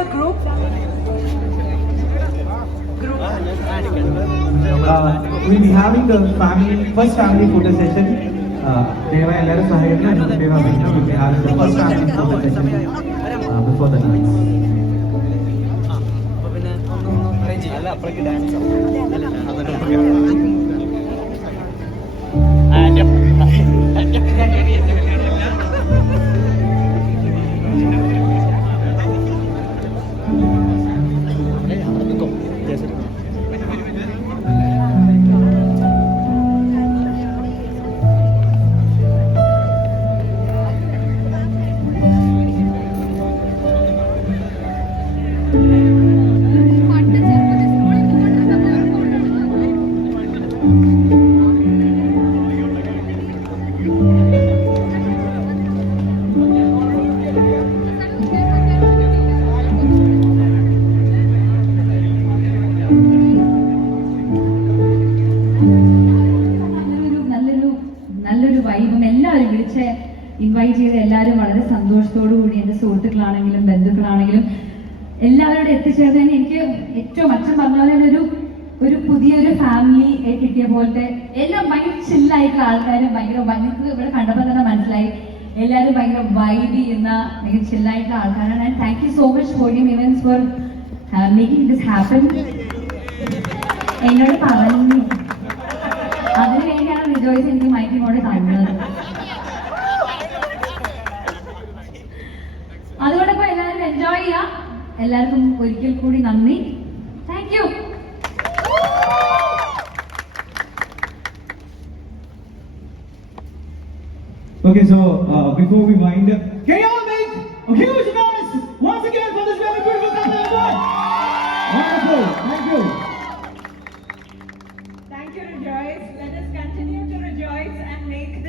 a group? We'll be having the first family photo session. Deva എല്ലാവരും സഹായിക്കണം. Deva will be having the first family photo session before the dance. നല്ലൊരു വൈബും എല്ലാവരും വിളിച്ച് invite ചെയ്ത എല്ലാവരും വളരെ സന്തോഷത്തോടു കൂടി എൻ്റെ സുഹൃത്തുക്കളാണെങ്കിലും ബന്ധുക്കളാണെങ്കിലും എല്ലാവരോടും എത്തിച്ചേർന്നതിന് എനിക്ക് ഏറ്റവും അച്ഛൻ പറഞ്ഞ പോലെ ഒരു പുതിയൊരു ഫാമിലി കിട്ടിയ പോലത്തെ എല്ലാം ഭയങ്കര ചില്ലായിട്ടുള്ള ആൾക്കാരും ഭയങ്കര ഇവിടെ കണ്ടപ്പോൾ തന്നെ മനസ്സിലായി എല്ലാവരും ഭയങ്കര വൈബ് ചെയ്യുന്ന ഭയങ്കര ചില്ലായിട്ടുള്ള ആൾക്കാരാണ്. And thank you so much podium events for making this happen. എന്നോട് പറഞ്ഞു അതിനു വേണ്ടിയാണ് റിജോയ്സ് എനിക്ക് മൈക്കിനോട് തന്നത്. അതുകൊണ്ട് ഇപ്പൊ എല്ലാവരും എൻജോയ് ചെയ്യാം. എല്ലാവർക്കും ഒരിക്കൽ കൂടി നന്ദി. Thank you. Okay, so before we wind up, can you all make a huge noise once again for this very beautiful couple? Wonderful, thank you. Thank you, Rejoice. Let us continue to rejoice and make this